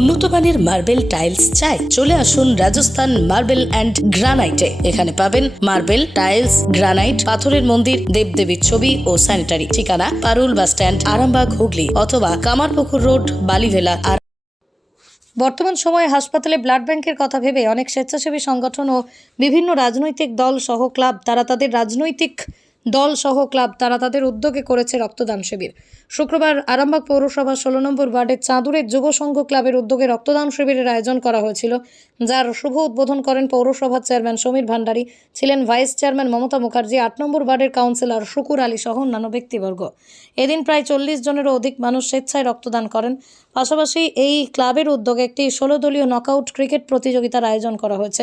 উন্নত মানের marble tiles চাই, চলে আসুন রাজস্থান মার্বেল অ্যান্ড গ্রানাইটে। এখানে পাবেন মার্বেল, টাইলস, গ্রানাইট, পাথরের মন্দির, দেবদেবীর ছবি ও স্যানিটারি। ঠিকানা, পারুল বাস স্ট্যান্ড, আরামবাগ, হুগলি অথবা কামারপুকুর রোড, বালিভেলা, আর বর্তমান সময়ে হাসপাতালে ব্লাড ব্যাংকের কথা ভেবে অনেক স্বেচ্ছাসেবী সংগঠন ও বিভিন্ন রাজনৈতিক দল সহ ক্লাব, তারা তাদের রাজনৈতিক দল সহ ক্লাব তারা তাদের উদ্যোগে করেছে রক্তদান শিবির। শুক্রবার আরামবাগ পৌরসভা ষোলো নম্বর ওয়ার্ডের চাঁদুরের যুব সংঘ ক্লাবের উদ্যোগে রক্তদান শিবিরের আয়োজন করা হয়েছিল, যার শুভ উদ্বোধন করেন পৌরসভার চেয়ারম্যান সমীর ভান্ডারী, ছিলেন ভাইস চেয়ারম্যান মমতা মুখার্জি, আট নম্বর ওয়ার্ডের কাউন্সিলর শুকুর আলী সহ অন্যান্য ব্যক্তিবর্গ। এদিন প্রায় চল্লিশ জনেরও অধিক মানুষ স্বেচ্ছায় রক্তদান করেন। পাশাপাশি এই ক্লাবের উদ্যোগে একটি ষোলো দলীয় নকআউট ক্রিকেট প্রতিযোগিতার আয়োজন করা হয়েছে।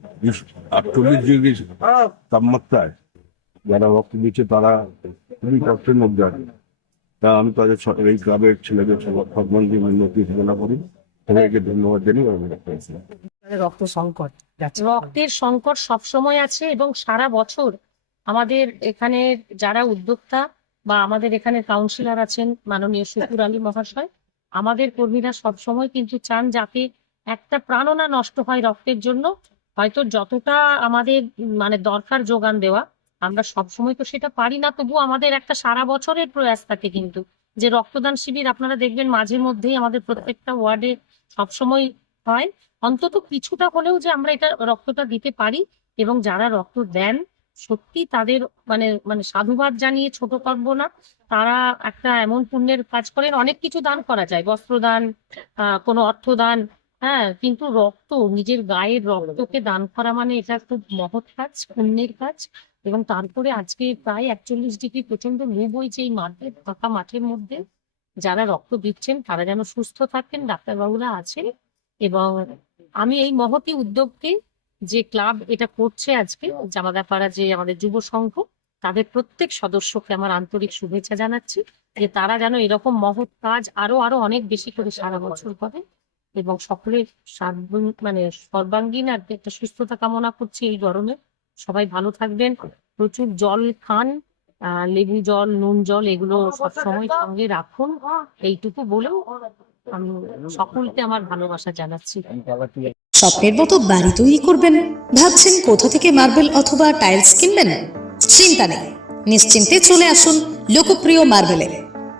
আটচল্লিশ ডিগ্রি তাপমাত্রায় যারা রক্ত দিচ্ছে তারা খুবই কষ্টের মধ্যে আছে। তা আমি তাদের এই ক্লাবের ছেলেদের উন্নতি কামনা করি। সবাইকে ধন্যবাদ আমি রক্ত সংকট রক্তের সংকট সবসময় আছে এবং সারা বছর আমাদের এখানে যারা উদ্যোক্তা বা আমাদের এখানে কাউন্সিলর আছেন মাননীয় শুকুর আলী মহাশয় আমাদের কর্মীরা সবসময় কিন্তু চান যাতে একটা প্রাণনা নষ্ট হয় রক্তের জন্য। হয়তো যতটা আমাদের মানে দরকার যোগান দেওয়া, আমরা সবসময় তো সেটা পারি না তবু আমাদের একটা সারা বছরের প্রয়াস থাকে কিন্তু, যে রক্তদান শিবির আপনারা দেখবেন মাঝে মধ্যেই আমাদের প্রত্যেকটা ওয়ার্ডে সবসময় হয়। অন্তত কিছুটা হলেও যে আমরা এটা রক্তটা দিতে পারি এবং যারা রক্ত দেন, সত্যি তাদের মানে মানে সাধুবাদ জানিয়ে ছোট করব না, তারা একটা এমন পুণ্যের কাজ করেন, অনেক কিছু দান করা যায়। বস্ত্রদান, আহ, কোনো অর্থদান হ্যাঁ কিন্তু রক্ত, নিজের গায়ের রক্তকে দান করা মানে এটা খুব মহৎ কাজ, পুণ্যের কাজ। এবং তারপরে আজকে প্রায় একচল্লিশ ডিগ্রি প্রচণ্ড লু বইছে এই মাঠে, ফাঁকা মাঠের মধ্যে। যারা রক্ত দিচ্ছেন, তারা যেন সুস্থ থাকেন, ডাক্তারবাবুরা আছেন। এবং আমি এই মহতি উদ্যোগকে যে ক্লাব এটা করছে আজকে, জামাদাপাড়া যে আমাদের যুব সংঘ, তাদের প্রত্যেক সদস্যকে আমার আন্তরিক শুভেচ্ছা জানাচ্ছি যে তারা যেন এরকম মহৎ কাজ আরও আরও অনেক বেশি করে সারা বছর করে। এবং সকলের মানে সর্বাঙ্গীন আর একটা সুস্থতা কামনা করছি এই গরমে। সবাই ভালো থাকবেন। প্রচুর জল খান লেবু জল, নুন জল, এগুলো সবসময় সঙ্গে রাখুন। এইটুকু বলেও আমি সকলকে আমার ভালোবাসা জানাচ্ছি। স্বপ্নের মতো বাড়ি তৈরি করবেন, ভাবছেন কোথা থেকে মার্বেল অথবা টাইলস কিনবেন? চিন্তা নেই, নিশ্চিন্তে চলে আসুন লোকপ্রিয় মার্বেলে